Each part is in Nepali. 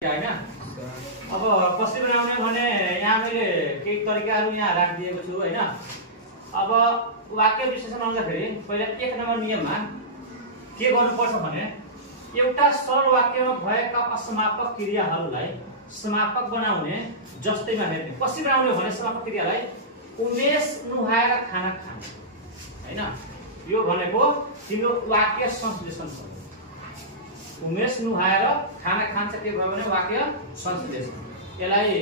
हैन। अब कसरी बनाउने भने यहाँ मैले केही तरिकाहरु यहाँ राखिदिएको छु हैन। अब वाक्य विश्लेषण आउँदाखेरि पहिला 1 नम्बर नियममा के गर्नुपर्छ भने एउटा सरल वाक्यमा भएका असमापक क्रियाहरूलाई समापक बनाउने जस्तैमा हेर्ने। कसरी बनाउने भने समापक क्रियालाई उमेश नुहाएर खाना खाने हैन। यो भनेको तिम्रो वाक्य संश्लेषण हो। उमेश नुहाएर खाना खान्छ के भयो भने वाक्य संश्लेषण। यसलाई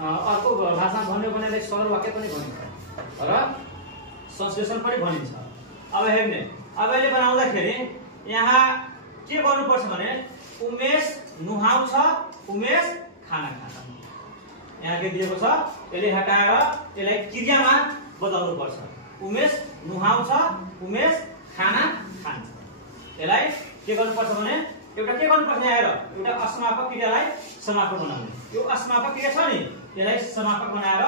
अर्को भाषामा भन्यो भने यसलाई सरल वाक्य पनि भनिन्छ र संश्लेषण पनि भनिन्छ। अब हेर्ने, अब यसले बनाउँदाखेरि यहाँ के गर्नुपर्छ भने उमेश नुहाउँछ, उमेश खाना खान्छ। यहाँ के दिएको छ, यसले हटाएर यसलाई क्रियामा बदल्नु पर्छ। उमेश नुहाउँछ, उमेश खाना खान्छ। यसलाई के गर्नुपर्छ भने एउटा के गर्नुपर्छ यहाँ हेर, एउटा असमापक क्रियालाई समापक बनाउने। यो असमापक क्रिया छ नि, यसलाई समापक बनाएर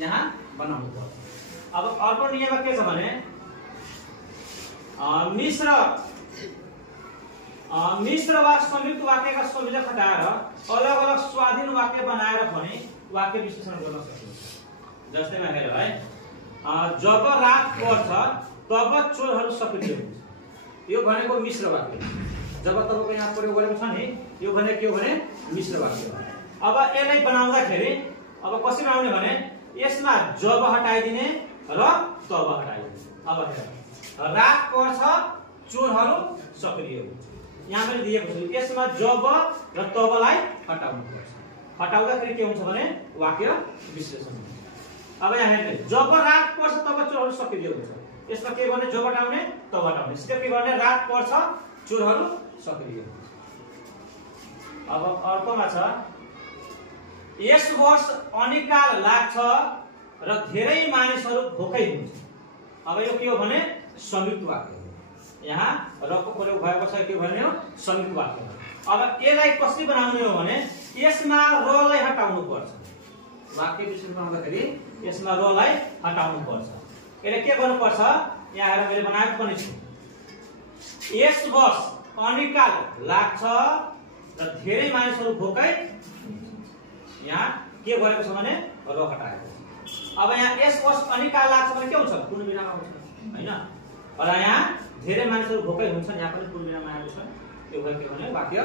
यहाँ बनाउनु पर्छ। अब अर्को नियममा के छ भने मिश्र वा संयुक्त वाक्यका संयोजक हटाएर अलग अलग स्वाधीन वाक्य बनाएर पनि वाक्य विश्लेषण गर्न सकिन्छ। जस्तैमा हेर है, जब रात पर्छ तब चोरहरू सक्रिय हुन्छ। यो भनेको मिश्र वाक्य। जब तबको यहाँ प्रयोग गरेको छ नि, यो भने के हो भने मिश्र वाक्य हो। अब यसलाई बनाउँदाखेरि अब कसरी बनाउने भने यसमा जब हटाइदिने र तब हटाइदिने। अब हेर, रात पर्छ चोरहरू सक्रिय हुन्छ। यहाँ मैले दिएको छु, यसमा जब र तबलाई हटाउनु पर्छ। हटाउँदाखेरि के हुन्छ भने वाक्य विश्लेषण हुन्छ। अब यहाँ हेर्नु, जब रात पर्छ तब चोरहरू सक्रिय हुन्छ। यसमा के गर्ने, जब हटाउने तब हटाउने। सिधै के गर्ने, रात पर्छ चोरहरू सक्रिय हुन्छ। अब अर्कोमा छ, यस वर्ष अनिकाल लाग्छ र धेरै मानिसहरू भोकै हुन्छ। अब यो के हो भने संयुक्त वाक्य हो। यहाँ रको प्रयोग भएको छ, के भन्ने हो संयुक्त वाक्य हो। अब यसलाई कसरी बनाउने हो भने यसमा रलाई हटाउनु पर्छ। वाक्य विश्लेषण गर्दाखेरि यसमा रलाई हटाउनु पर्छ। यसले के गर्नुपर्छ, यहाँ हेर मैले बनाएको पनि छु। यस वर्ष अनिकाल लाग्छ र धेरै मानिसहरू भोकै, यहाँ के गरेको छ भने र हटाएको। अब यहाँ यस वर्ष अनिकाल लाग्छ भने के हुन्छ, पूर्ण विराम आउँछ हैन। र यहाँ धेरै मानिसहरू भोकै हुन्छन्, यहाँ पनि पूर्ण विराम आएको छ। त्यो भयो के भने वाक्य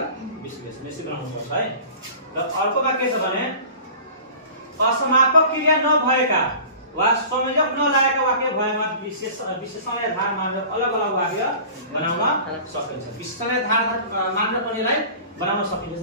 विश्लेषण यसरी बनाउनु पर्छ है। र अर्कोमा के छ भने असमापक क्रिया नभएका वा संयोजक नलागेका वाक्य भएमा विशेषणलाई आधार मानेर अलग अलग वाक्य बनाउन सकिन्छ। विशेषणलाई आधार मानेर पनि यसलाई बनाउन सकिन्छ।